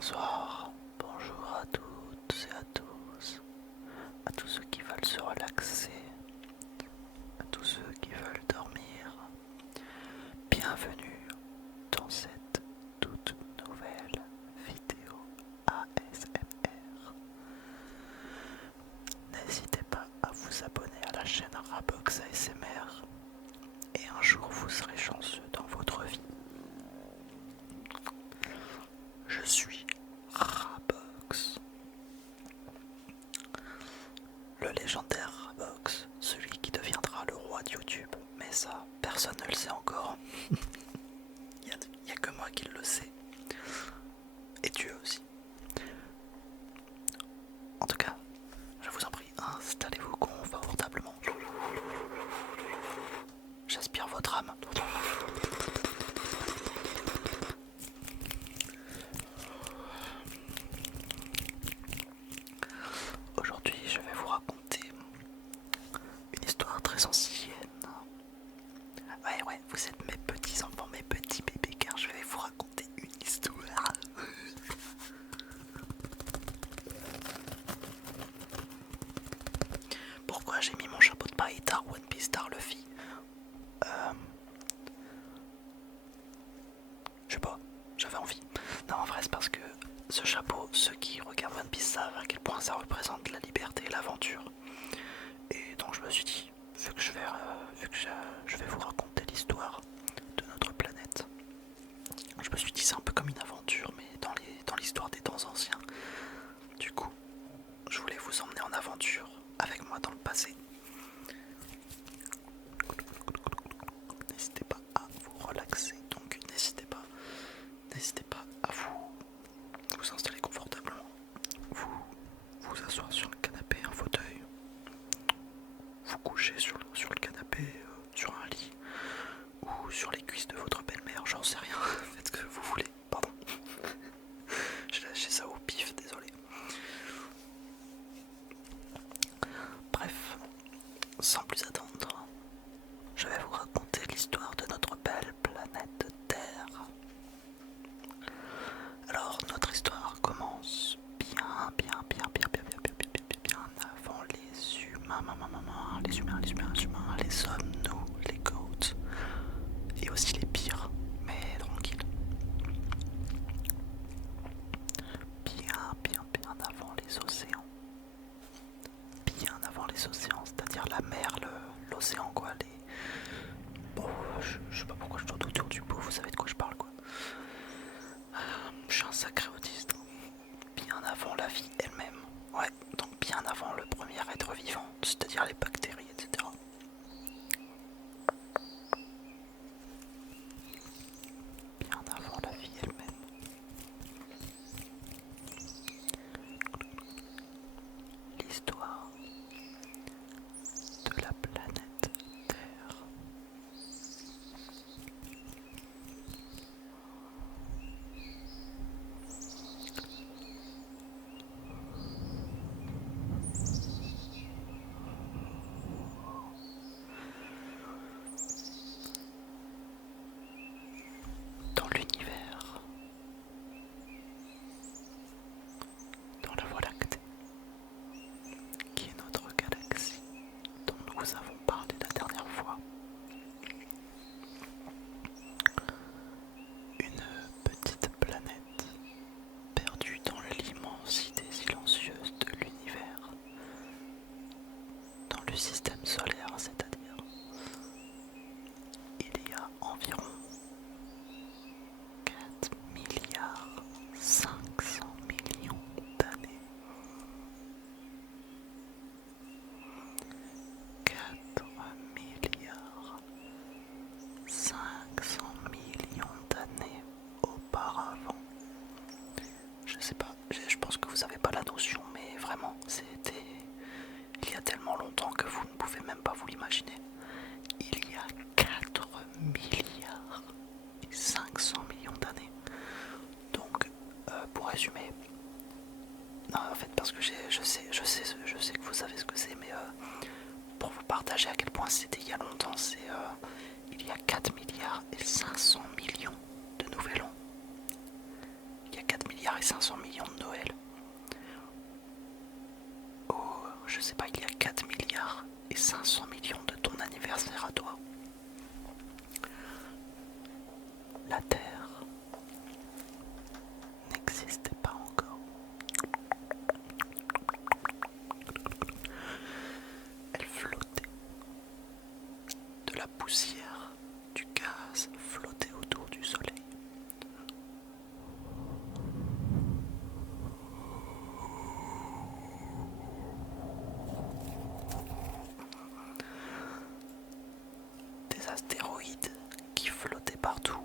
Bonsoir, bonjour à toutes et à tous ceux qui veulent se relaxer, à tous ceux qui veulent dormir. Bienvenue dans cette toute nouvelle vidéo ASMR. N'hésitez pas à vous abonner à la chaîne Rabox ASMR et un jour vous serez chanceux dans votre vie. Je suis Rabox, le légendaire Rabox, celui qui deviendra le roi de YouTube. Mais ça, personne ne le sait encore. Il y a que moi qui le sais. Et Dieu aussi. En tout cas, je vous en prie, installez-vous confortablement. J'aspire votre âme. Aujourd'hui, je vais vous raconter une histoire très ancienne. Ouais, vous êtes mes petits enfants, mes petits bébés, car je vais vous raconter une histoire. Pourquoi j'ai mis mon chapeau de paille One Piece Star Luffy? Je sais pas, j'avais envie. Non, en vrai, c'est parce que ce chapeau, ceux qui regardent One Piece savent à quel point ça représente la liberté et l'aventure. Et donc je me suis dit, vu que je vais vous raconter l'histoire de notre planète, je me suis dit c'est un peu comme une aventure, mais dans l'histoire des temps anciens. Du coup, je voulais vous emmener en aventure avec moi dans le passé. N'hésitez pas à vous relaxer, donc n'hésitez pas à vous installer confortablement, vous asseoir sur le canapé, un fauteuil, vous coucher sur le canapé, sur un lit, ou sur les cuisses de votre belle-mère, j'en sais rien, faites ce que vous voulez, pardon. J'ai lâché ça au pif, désolé. Bref, sans plus attendre, je vais vous raconter l'histoire de notre belle planète Terre. Alors, notre histoire commence bien avant les humains, les hommes, nous, les goats, et aussi les pires, mais tranquille. Bien avant les océans. Bien avant les océans, c'est-à-dire la mer, l'océan quoi, Bon, je sais pas pourquoi je tourne autour du pot, vous savez de quoi je parle quoi. Je suis un sacré autiste. Bien avant la vie elle-même. Ouais, donc bien avant le premier être vivant, c'est-à-dire les bactéries, etc. Bien avant la vie elle-même. L'histoire de la planète Terre. Dans l'univers, dans la Voie lactée, qui est notre galaxie dont nous avons parlé la dernière fois, une petite planète perdue dans l'immensité silencieuse de l'univers, dans le système solaire, c'est-à-dire, il y a environ 4 milliards 500 millions d'années. 4 milliards 500 millions d'années auparavant. Je sais pas, je pense que vous n'avez pas la notion, mais vraiment, c'était il y a tellement longtemps que vous ne pouvez même pas vous l'imaginer. Il y a 4 milliards et 500 millions d'années. Donc, pour résumer, non, en fait, parce que je sais que vous savez ce que c'est, mais pour vous partager à quel point c'était il y a longtemps, c'est il y a 4 milliards et 500 millions de nouvel an. il y a 4 milliards et 500 millions de Noël. Oh, je sais pas, il y a 4 milliards et 500 millions de ton anniversaire à toi. La Terre n'existait pas encore. Elle flottait. De la poussière, du gaz flottait autour du soleil. Des astéroïdes qui flottaient partout.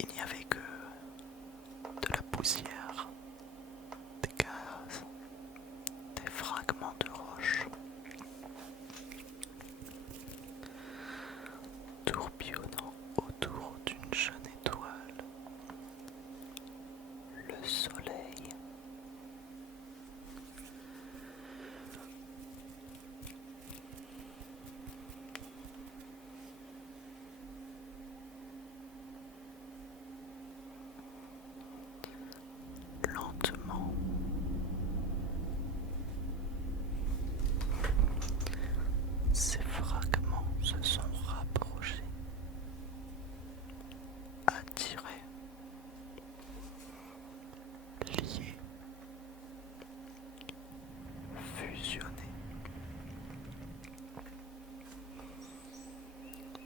Il n'y avait que de la poussière, des gaz, des fragments de roches, tourbillonnant autour d'une jeune étoile, le soleil. Lentement, ces fragments se sont rapprochés, attirés, liés, fusionnés.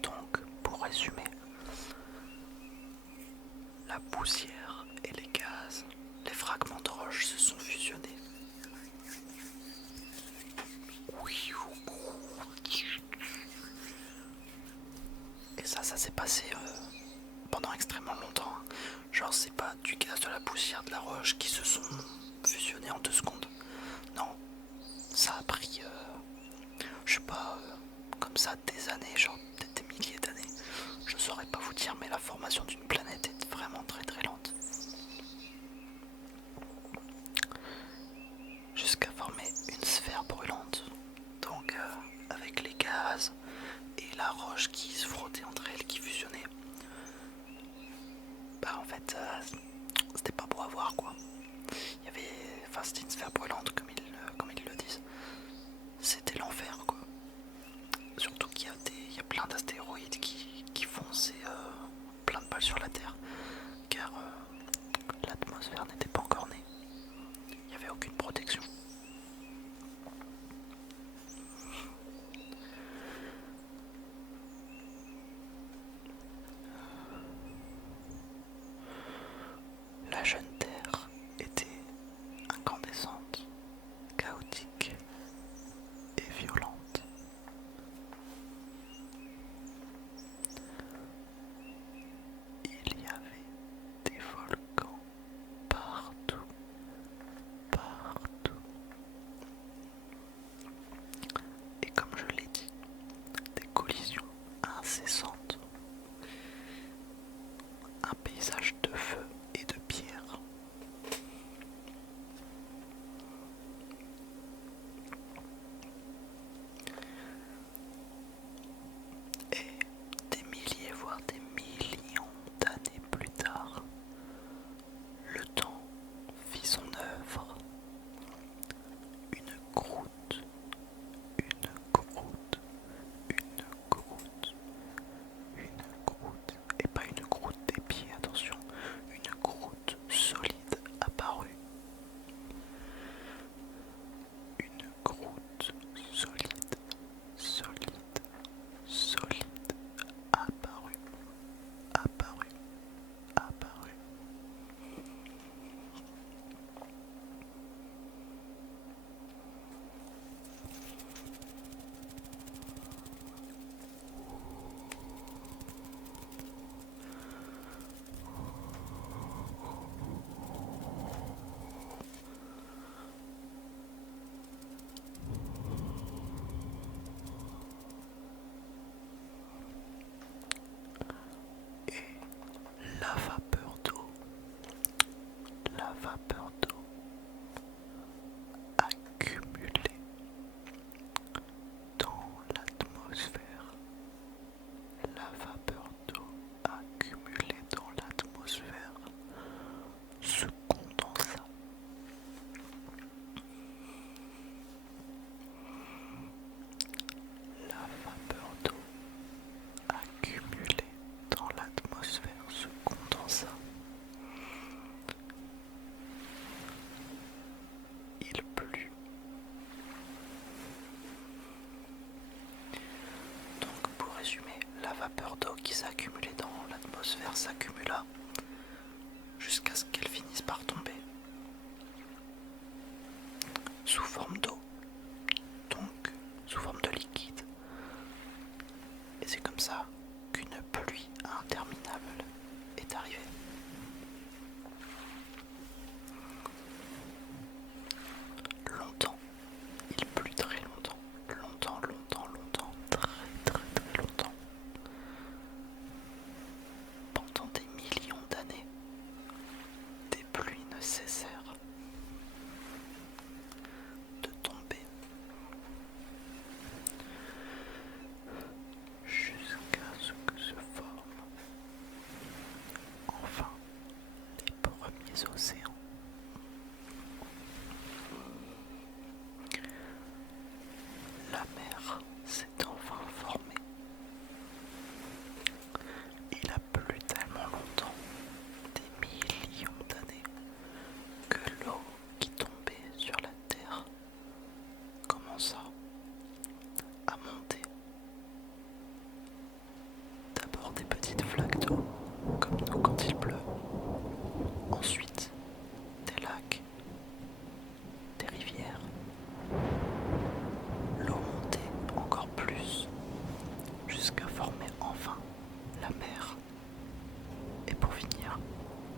Donc, pour résumer, la poussière et les gaz, les fragments de roche se sont fusionnés. Et ça s'est passé pendant extrêmement longtemps. Genre, c'est pas du gaz, de la poussière, de la roche qui se sont fusionnés en 2 secondes. Non, ça a pris, je sais pas, comme ça des années, genre peut-être des milliers d'années. Je saurais pas vous dire, mais la formation d'une planète est vraiment très très lente. Jusqu'à former une sphère brûlante. Donc avec les gaz et la roche qui se frottait entre elles, qui fusionnait. Bah en fait, c'était pas beau à voir quoi. Il y avait, enfin c'était une sphère brûlante comme ils le disent. C'était l'enfer quoi. Surtout qu'il y a plein d'astéroïdes qui fonçaient plein de balles sur la Terre. Car l'atmosphère n'était pas encore née. Il n'y avait aucune protection. La jeune Terre était incandescente, chaotique et violente. Il y avait des volcans partout, partout. Et comme je l'ai dit, des collisions incessantes. Un paysage de feu et de pierre s'accumula jusqu'à ce qu'elle finisse par tomber sous forme d'eau, donc sous forme de liquide. Et c'est comme ça qu'une pluie interminable est arrivée. Longtemps, il plut très longtemps, très longtemps. Pendant des millions d'années, des pluies ne cessèrent de tomber jusqu'à ce que se forment enfin les premiers océans. La mer s'est enfin formée. Il a plu tellement longtemps, des millions d'années, que l'eau qui tombait sur la terre commença à monter. D'abord des petites flaques d'eau, comme nous quand il pleut. Ensuite, des lacs, des rivières. L'eau montait encore plus, jusqu'à former enfin la mer. Et pour finir,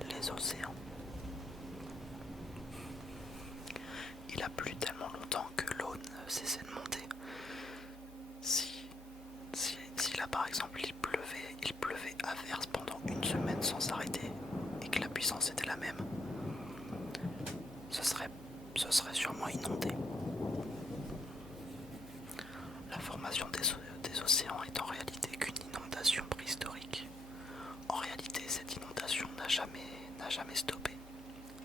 les océans. Il a plu tellement longtemps que l'eau ne cessait de monter. Si là par exemple il pleuvait à verse pendant une semaine sans arrêter et que la puissance était la même, ce serait sûrement inondé. La formation des océans est en réalité qu'une inondation préhistorique. En réalité, cette inondation n'a jamais stoppé.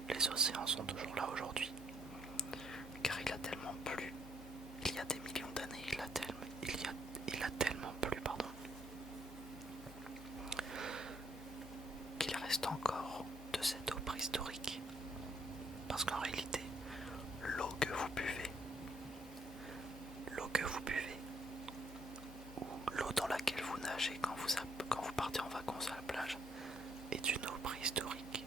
Les océans sont toujours là aujourd'hui, car il a tellement plu. Il y a des millions d'années, il a tellement plu, qu'il reste encore de cette eau préhistorique. Parce qu'en réalité, l'eau que vous buvez, ou l'eau dans laquelle vous nagez quand vous partez en vacances à la plage, est une eau préhistorique.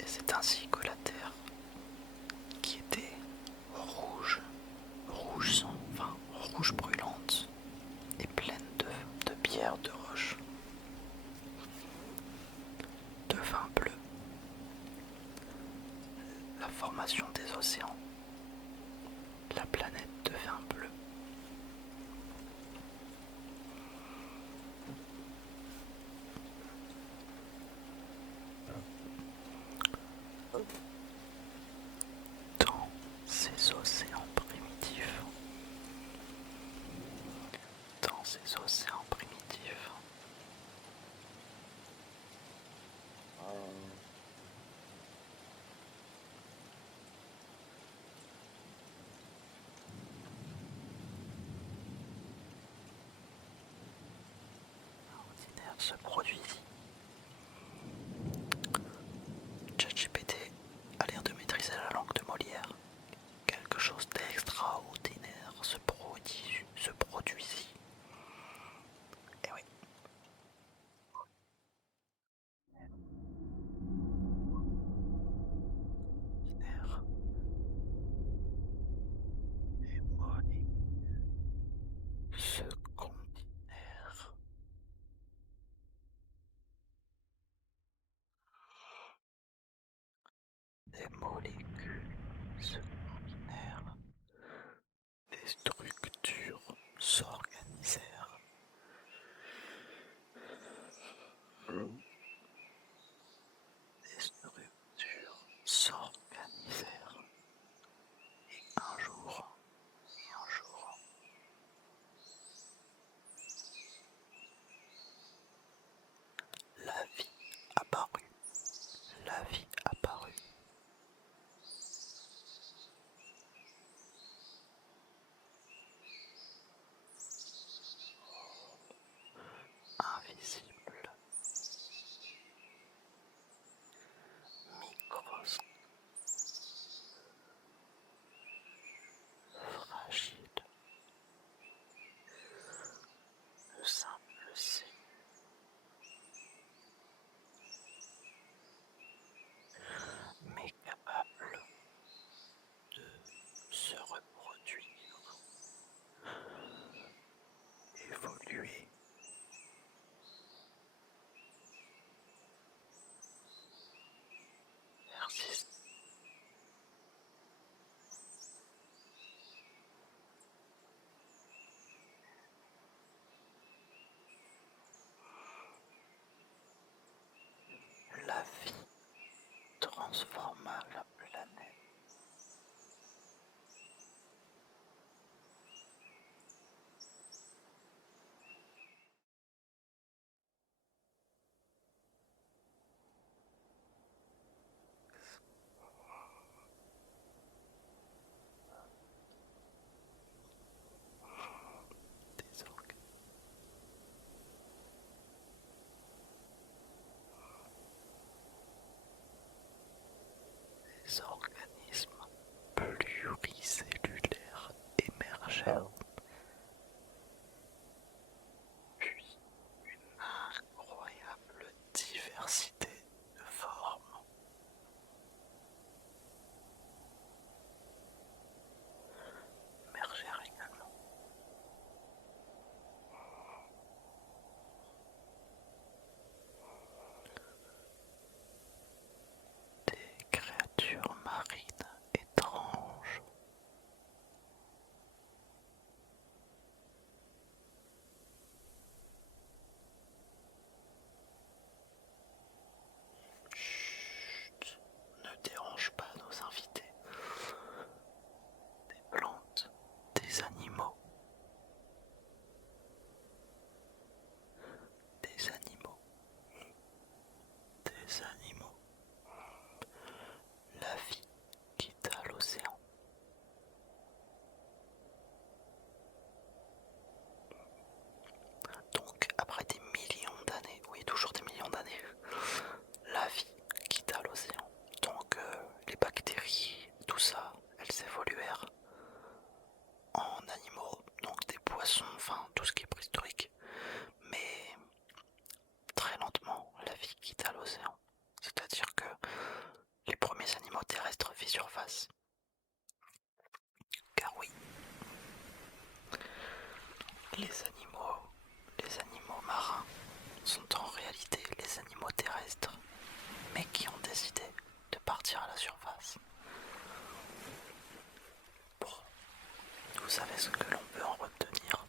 Et c'est ainsi que la Terre, qui était rouge sang, enfin rouge brûlante et pleine de pierres, de roches, devint bleue. La formation des océans, la planète devint bleue. Dans ces océans primitifs, l'ordinaire se produisit. ChatGPT a l'air de maîtriser la langue de Molière. Quelque chose d'extraordinaire se produisit. Et oui. Ordinaire et molécules se combinèrent. Des molécules se combinèrent. Des structures s'organisèrent. Des structures s'organisèrent. Et un jour, la vie apparut. La vie apparut. transforma la planète. Des organes. Des organismes pluricellulaires émergèrent, puis une incroyable diversité de formes émergèrent également. Des créatures marines étranges. Chut, ne dérange pas nos invités. Des plantes, des animaux, des animaux, des animaux. La vie quitta l'océan. Donc, après des millions d'années, oui, toujours des millions d'années, la vie quitta l'océan. Donc, les bactéries, tout ça, elles évoluèrent en animaux, donc des poissons, enfin tout ce qui est préhistorique. Mais très lentement, la vie quitta l'océan. C'est-à-dire que les premiers animaux terrestres vivent surface. Car oui, les animaux marins sont en réalité les animaux terrestres, mais qui ont décidé de partir à la surface. Bon, vous savez ce que l'on peut en retenir,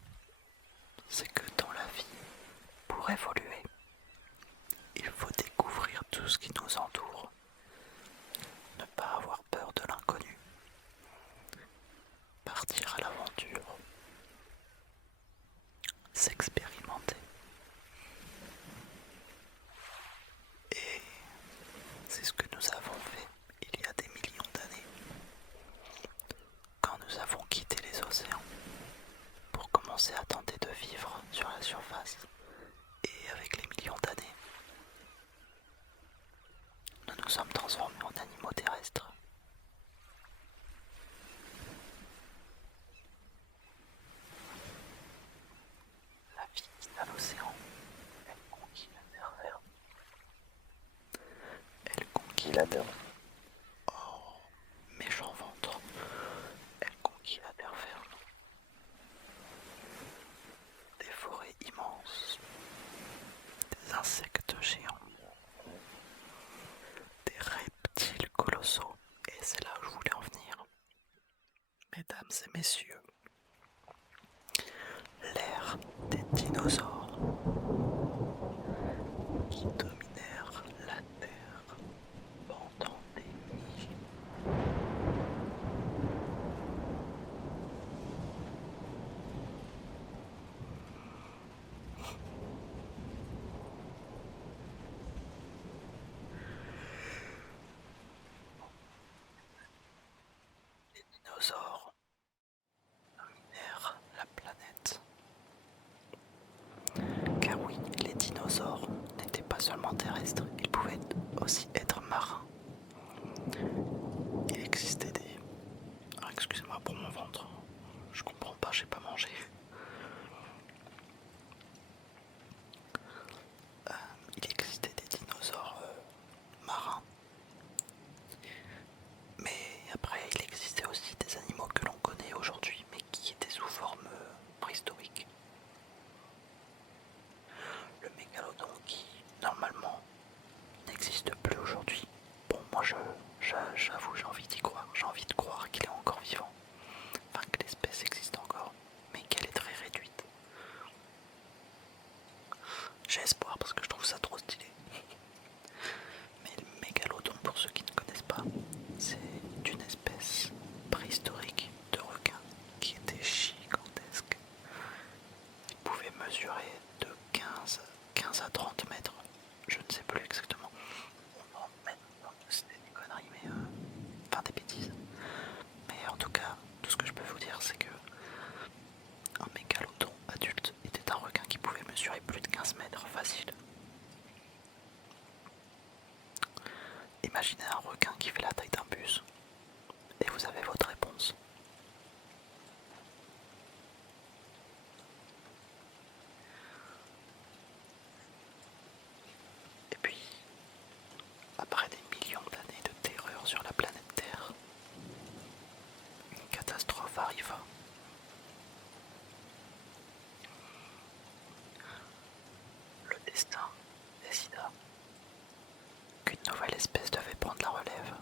c'est que dans la vie, pour évoluer, il faut découvrir tout ce qui nous entoure, ne pas avoir peur de l'inconnu, partir à l'aventure, s'expérimenter. Et c'est ce que nous avons fait il y a des millions d'années, quand nous avons quitté les océans pour commencer à tenter de vivre sur la surface. Et avec les millions d'années, nous nous sommes transformés en animaux terrestres. La vie quitta l'océan, elle conquit la terre ferme. Elle conquit la terre. Oh, méchant ventre, elle conquit la terre ferme. Des forêts immenses, des insectes géants, des reptiles colossaux, et c'est là où je voulais en venir. Mesdames et messieurs, l'ère des dinosaures qui dominèrent la Terre pendant des millénaires. Les dinosaures dominèrent la planète. Car oui, les dinosaures n'étaient pas seulement terrestres, ils pouvaient aussi être marins. Il existait des... Ah, excusez-moi pour mon ventre, je comprends pas, j'ai pas mangé. Il existait des dinosaures marins. Mais après, il existait aussi des animaux que l'on connaît aujourd'hui, mais qui étaient sous forme préhistorique. Le mégalodon qui, normalement, n'existe plus aujourd'hui. Bon, moi j'avoue, j'ai envie d'y croire. J'ai envie de croire qu'il est encore vivant. Enfin, que l'espèce existe encore, mais qu'elle est très réduite. J'ai espoir parce que je trouve ça trop stylé. Mais le mégalodon, pour ceux qui ne connaissent Imaginez un requin qui fait la taille d'un bus. Et vous avez votre réponse. Et puis, après des millions d'années de terreur sur la planète Terre, une catastrophe arriva. Le destin décida qu'une nouvelle espèce devait prendre la relève.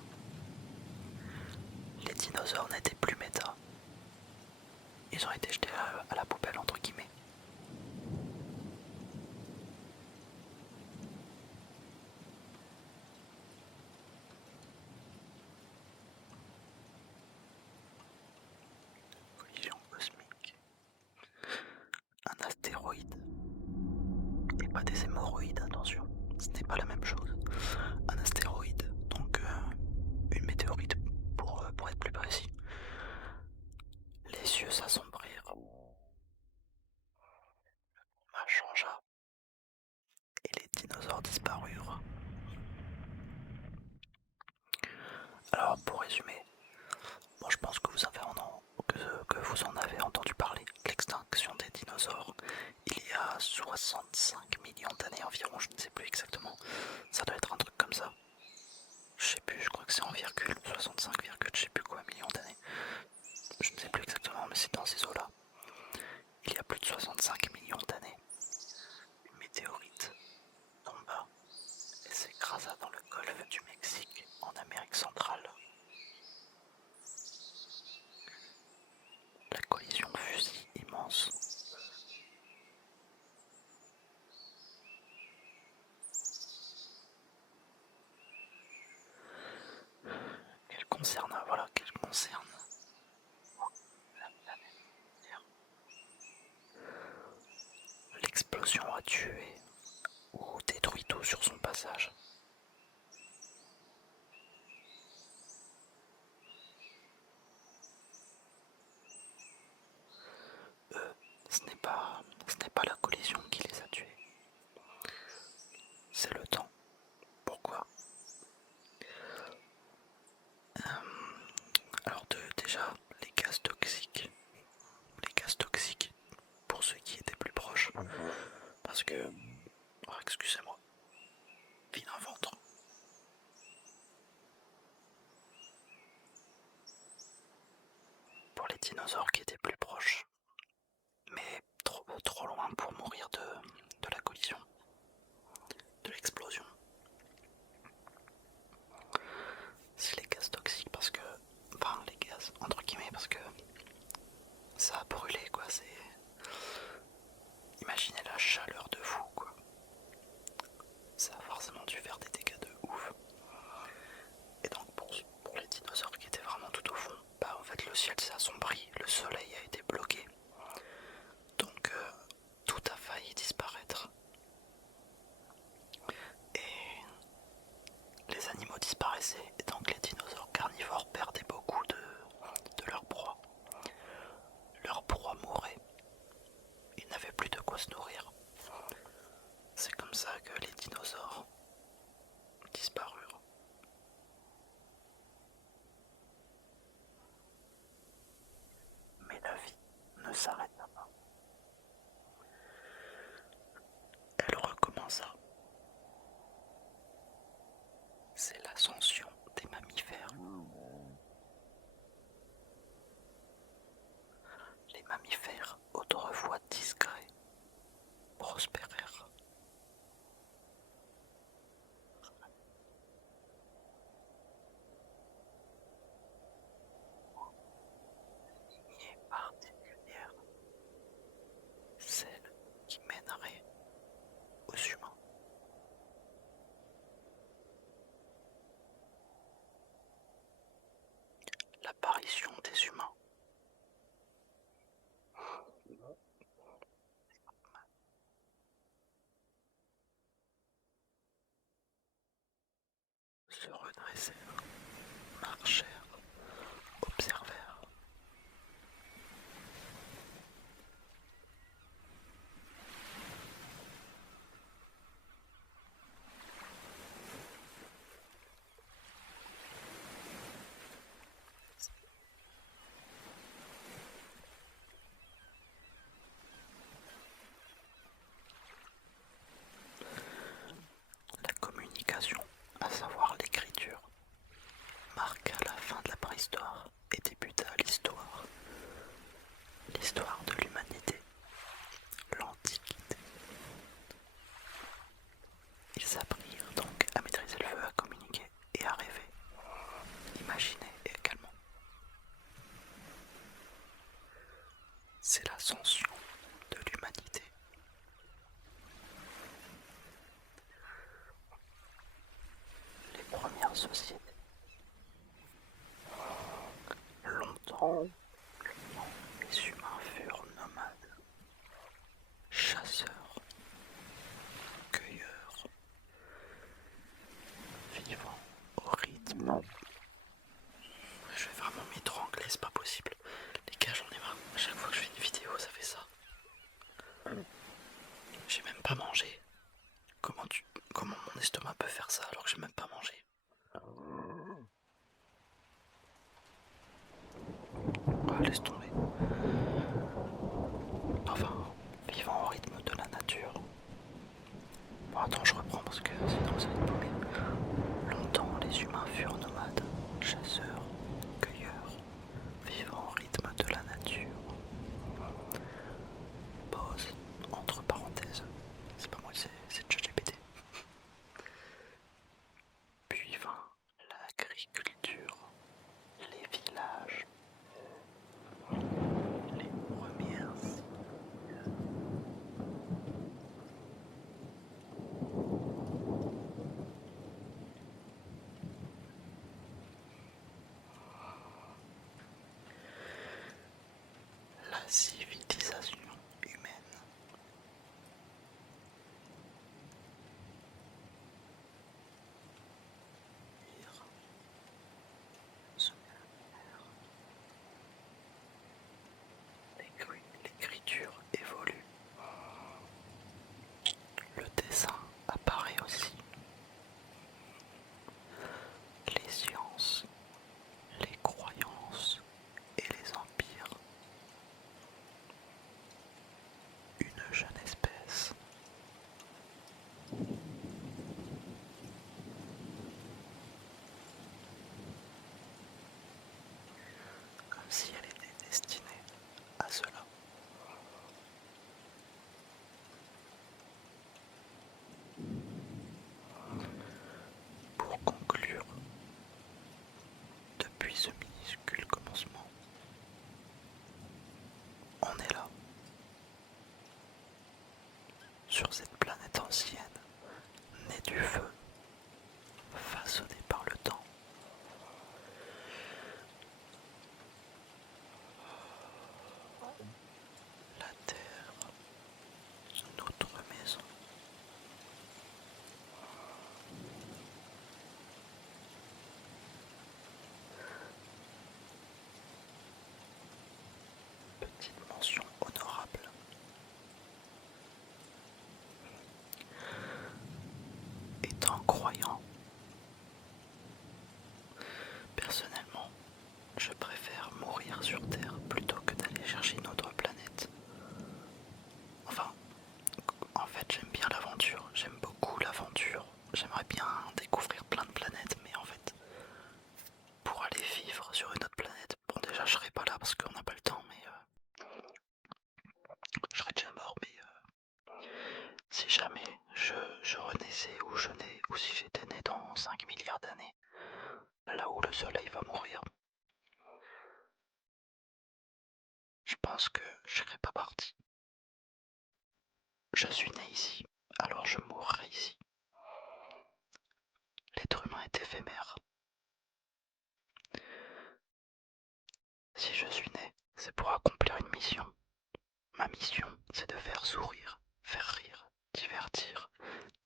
Les dinosaures n'étaient plus méta. Ils ont été jetés à la poubelle entre guillemets. Collision cosmique. Un astéroïde. Et pas des hémorroïdes, attention. Ce n'est pas la même chose. Un astéroïde, donc une météorite pour être plus précis. Les cieux s'assombrirent. Le climat changea. Et les dinosaures disparurent. Alors pour résumer, bon, je pense que vous en avez entendu parler. L'extinction des dinosaures, il y a 65 millions d'années environ, je ne sais plus exactement. Ça doit être un truc comme ça. Je sais plus, je crois que c'est en virgule, 65, je sais plus quoi, millions d'années. Je ne sais plus exactement, mais c'est dans ces eaux-là. Il y a plus de 65 millions d'années. Une météorite tomba et s'écrasa dans le golfe du Mexique, en Amérique centrale. La collision fut si immense. Qu'elle concerne la planète Terre. L'explosion a tué ou détruit tout sur son passage. Ce n'est pas la collision qui les a tués. C'est le temps. Pourquoi? Alors déjà, les gaz toxiques. Les gaz toxiques, pour ceux qui étaient plus proches. Parce que... Oh, excusez-moi. Vilain ventre. Pour les dinosaures qui étaient plus proches. Mais trop loin pour mourir de la collision. De l'explosion. C'est les gaz toxiques parce que... Enfin, les gaz, entre guillemets, parce que... Ça a brûlé, quoi, c'est... Imaginez la chaleur de fou, quoi. Ça a forcément dû faire des dégâts de ouf. Et donc pour les dinosaures qui étaient vraiment tout au fond, bah en fait le ciel s'est assombri, le soleil l'histoire et débuta l'histoire. L'histoire de l'humanité, l'Antiquité. Ils apprirent donc à maîtriser le feu, à communiquer et à rêver, imaginer également. C'est l'ascension de l'humanité. Les premières sociétés. Longtemps, les humains furent nomades, chasseurs, cueilleurs, vivant au rythme. Je vais vraiment m'étrangler, c'est pas possible. Les gars, j'en ai marre. À chaque fois que je fais une vidéo, ça fait ça. J'ai même pas mangé. Comment mon estomac peut faire ça alors que j'ai même pas mangé? Ah, laisse tomber. Enfin, vivant au rythme de la nature. Bon, attends, je reprends parce que sinon ça va être paumé. Longtemps, les humains furent nomades, chasseurs, cueilleurs, vivant au rythme de la nature. Pause, entre parenthèses. C'est pas moi, c'est ChatGPT. Puis vint l'agriculture, les villages, les premières la civilisation humaine. L'écriture évolue. Le dessin apparaît aussi. Les sciences, les croyances et les empires. Une jeune espèce. Comme si elle était destinée à cela. Pour conclure, depuis ce minuscule commencement, on est là, sur cette planète ancienne, née du feu, façonnée par le temps. La Terre, notre maison. Petite mention honorable. Étant croyant, personnellement, je préfère mourir sur Terre plutôt que d'aller chercher une autre planète. Enfin, en fait, j'aime bien l'aventure, j'aime beaucoup l'aventure. J'aimerais bien découvrir plein de planètes, mais en fait, pour aller vivre sur une autre planète, bon déjà je serais pas là parce qu'on n'a pas le temps, mais je serais déjà mort, mais si jamais je renaissais ou je nais, ou si j'étais né dans 5 milliards d'années, là où le soleil va mourir, je pense que je serais pas parti. Je suis né ici, alors je mourrai ici. L'être humain est éphémère. Si je suis né, c'est pour accomplir une mission. Ma mission, c'est de faire sourire, faire rire, divertir,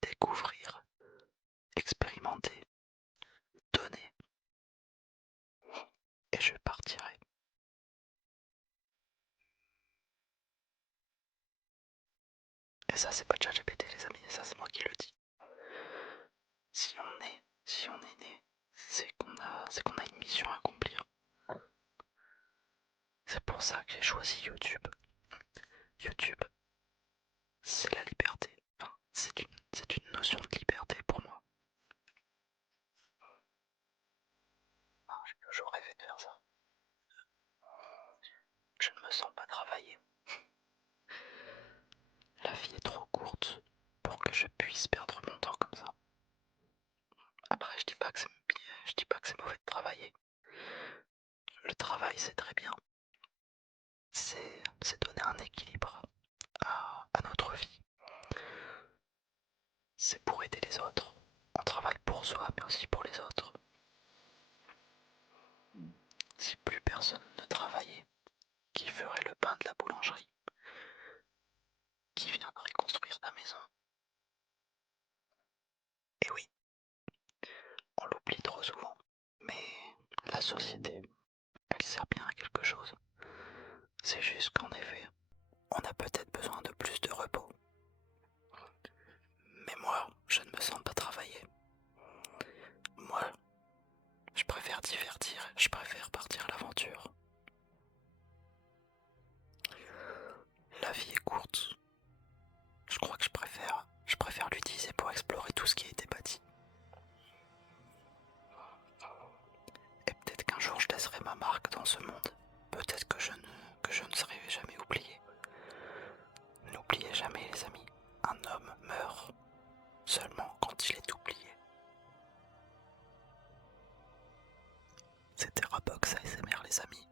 découvrir, expérimenter, donner. Et je partirai. Et ça, c'est pas ChatGPT, les amis, ça, c'est moi qui le dis. Si on est né, c'est qu'on a une mission à accomplir. C'est pour ça que j'ai choisi YouTube. YouTube, c'est la liberté. Enfin, c'est une notion de liberté pour moi. Ah, j'ai toujours rêvé faire ça. Je ne me sens pas travailler. La vie est trop courte pour que je puisse perdre mon temps comme ça. Après, je dis pas que c'est mauvais de travailler. Le travail, c'est très bien. C'est donner un équilibre à notre vie. C'est pour aider les autres. On travaille pour soi, mais aussi pour les autres. Si plus personne ne travaillait, qui ferait le pain de la boulangerie? Qui viendrait construire ta maison? Et oui, on l'oublie trop souvent. Mais la société, elle sert bien à quelque chose. C'est juste qu'en effet, on a peut-être besoin de plus de repos. Mais moi, je ne me sens pas travailler. Moi, je préfère divertir, je préfère partir à l'aventure. La vie est courte. Je crois que je préfère l'utiliser pour explorer tout ce qui a été bâti. Et peut-être qu'un jour je laisserai ma marque dans ce monde. Peut-être que je ne serai jamais oublié. N'oubliez jamais les amis, un homme meurt seulement quand il est oublié. C'était Rabox ASMR les amis.